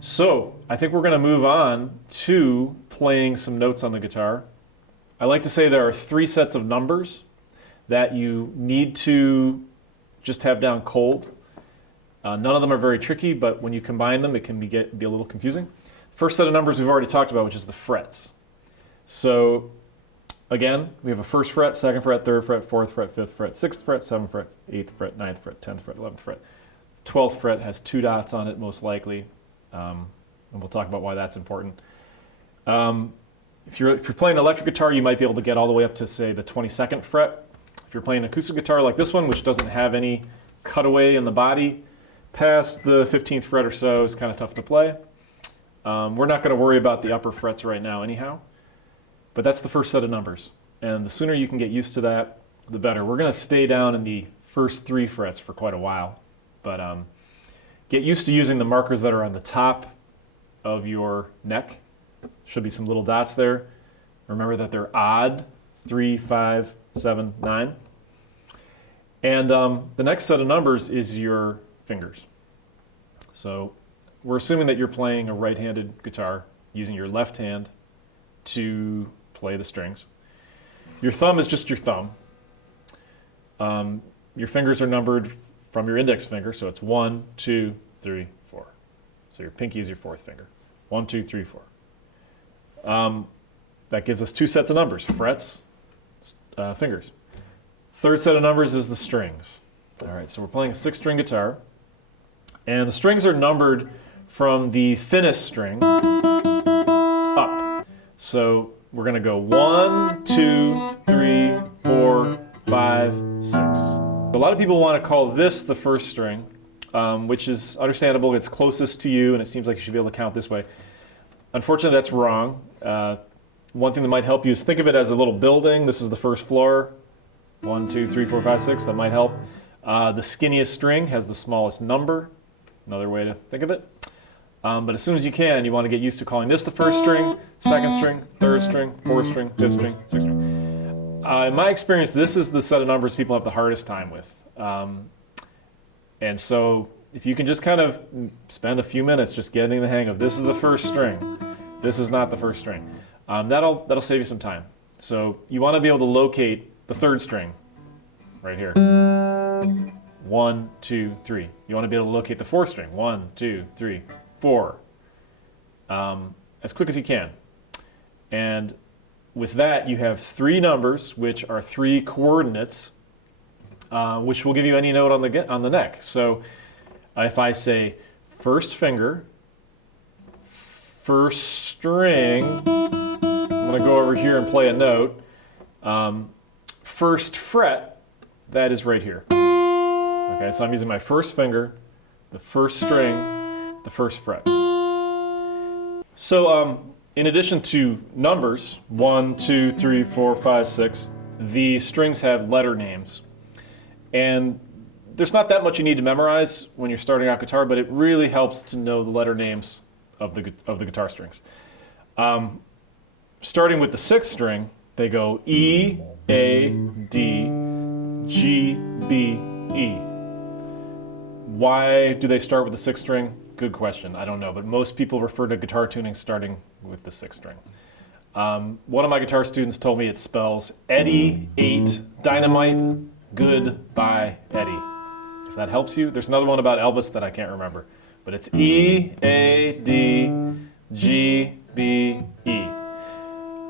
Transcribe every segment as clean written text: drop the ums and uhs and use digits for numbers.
So I think we're going to move on to playing some notes on the guitar. I like to say there are 3 sets of numbers that you need to just have down cold. None of them are very tricky, but when you combine them, it can be a little confusing. First set of numbers we've already talked about, which is the frets. So again, we have a 1st fret, 2nd fret, 3rd fret, 4th fret, 5th fret, 6th fret, 7th fret, 8th fret, 9th fret, 10th fret, 11th fret. 12th fret has 2 dots on it, most likely, and we'll talk about why that's important. If you're playing an electric guitar, you might be able to get all the way up to, say, the 22nd fret. If you're playing an acoustic guitar like this one, which doesn't have any cutaway in the body, past the 15th fret or so is kind of tough to play. We're not going to worry about the upper frets right now anyhow, but that's the first set of numbers. And the sooner you can get used to that, the better. We're going to stay down in the first 3 frets for quite a while, but get used to using the markers that are on the top of your neck. Should be some little dots there. Remember that they're odd, 3, 5, 7, 9. And the next set of numbers is your fingers. So we're assuming that you're playing a right-handed guitar using your left hand to play the strings. Your thumb is just your thumb. Your fingers are numbered from your index finger, so it's 1, 2, 3, 4. So your pinky is your 4th finger. 1, 2, 3, 4. That gives us 2 sets of numbers, frets, fingers. Third set of numbers is the strings. All right, so we're playing a 6-string guitar, and the strings are numbered from the thinnest string up. So we're going to go 1, 2, 3, 4, 5, 6. A lot of people want to call this the 1st string, which is understandable. It's closest to you, and it seems like you should be able to count this way. Unfortunately, that's wrong. One thing that might help you is think of it as a little building. This is the 1st floor. 1, 2, 3, 4, 5, 6. That might help. The skinniest string has the smallest number. Another way to think of it. But as soon as you can, you want to get used to calling this the 1st string, 2nd string, 3rd string, 4th string, 5th string, 6th string. In my experience, this is the set of numbers people have the hardest time with. And so if you can just kind of spend a few minutes just getting the hang of this is the 1st string, this is not the 1st string, that'll save you some time. So you want to be able to locate the 3rd string right here. 1, 2, 3. You want to be able to locate the 4th string. 1, 2, 3, 4. As quick as you can. And with that, you have 3 numbers, which are 3 coordinates, which will give you any note on the neck. So if I say 1st finger, 1st string, I'm going to go over here and play a note. 1st fret, that is right here. Okay, so I'm using my 1st finger, the 1st string, the 1st fret. So in addition to numbers, 1, 2, 3, 4, 5, 6, the strings have letter names. And there's not that much you need to memorize when you're starting out guitar, but it really helps to know the letter names of the guitar strings. Starting with the 6th string, they go E, A, D, G, B, E. Why do they start with the 6th string? Good question. I don't know, but most people refer to guitar tuning starting with the 6th string. One of my guitar students told me it spells Eddie 8 Dynamite Goodbye Eddie. If that helps you. There's another one about Elvis that I can't remember, but it's E, A, D, G, B, E.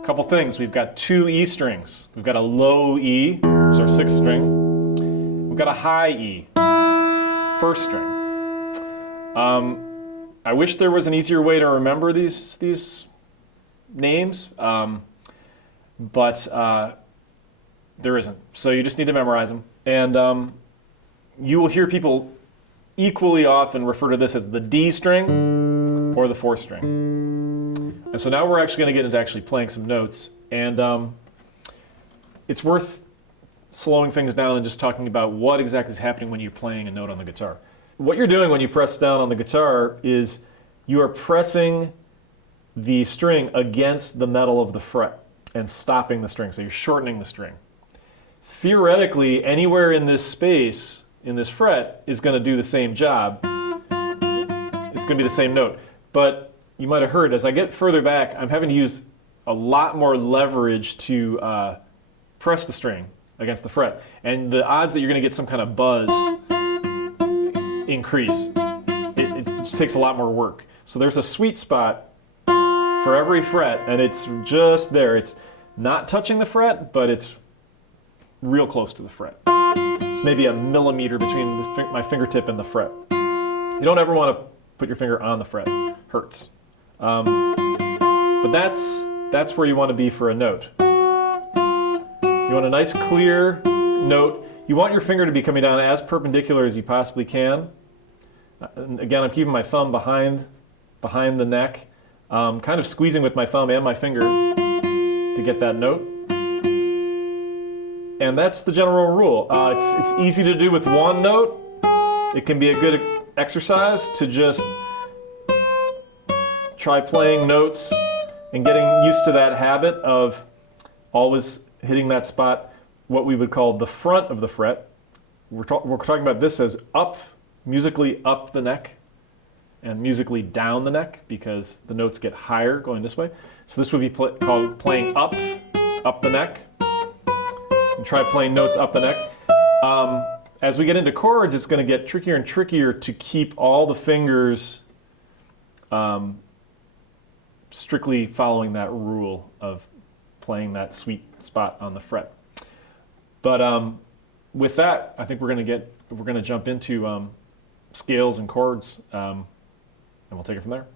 Couple things. We've got 2 E strings. We've got a low E, which is our 6th string. We've got a high E, 1st string. I wish there was an easier way to remember these names, but there isn't. So you just need to memorize them. And you will hear people equally often refer to this as the D string or the 4th string. And so now we're actually going to get into actually playing some notes. And it's worth slowing things down and just talking about what exactly is happening when you're playing a note on the guitar. What you're doing when you press down on the guitar is you are pressing the string against the metal of the fret and stopping the string. So you're shortening the string. Theoretically, anywhere in this space, in this fret, is going to do the same job. It's going to be the same note. but you might have heard as I get further back, I'm having to use a lot more leverage to press the string against the fret. And the odds that you're going to get some kind of buzz increase. It just takes a lot more work. So there's a sweet spot for every fret, and it's just there. It's not touching the fret, but it's real close to the fret. It's maybe a millimeter between my fingertip and the fret. You don't ever want to put your finger on the fret. Hurts. But that's where you want to be for a note. You want a nice clear note. You want your finger to be coming down as perpendicular as you possibly can. And again, I'm keeping my thumb behind the neck, kind of squeezing with my thumb and my finger to get that note. And that's the general rule. It's easy to do with one note. It can be a good exercise to just try playing notes and getting used to that habit of always hitting that spot, what we would call the front of the fret. We're talking about this as up, musically up the neck, and musically down the neck, because the notes get higher going this way. So this would be called playing up the neck. And try playing notes up the neck. As we get into chords, it's going to get trickier and trickier to keep all the fingers strictly following that rule of playing that sweet spot on the fret. But with that, I think we're going to jump into scales and chords, and we'll take it from there.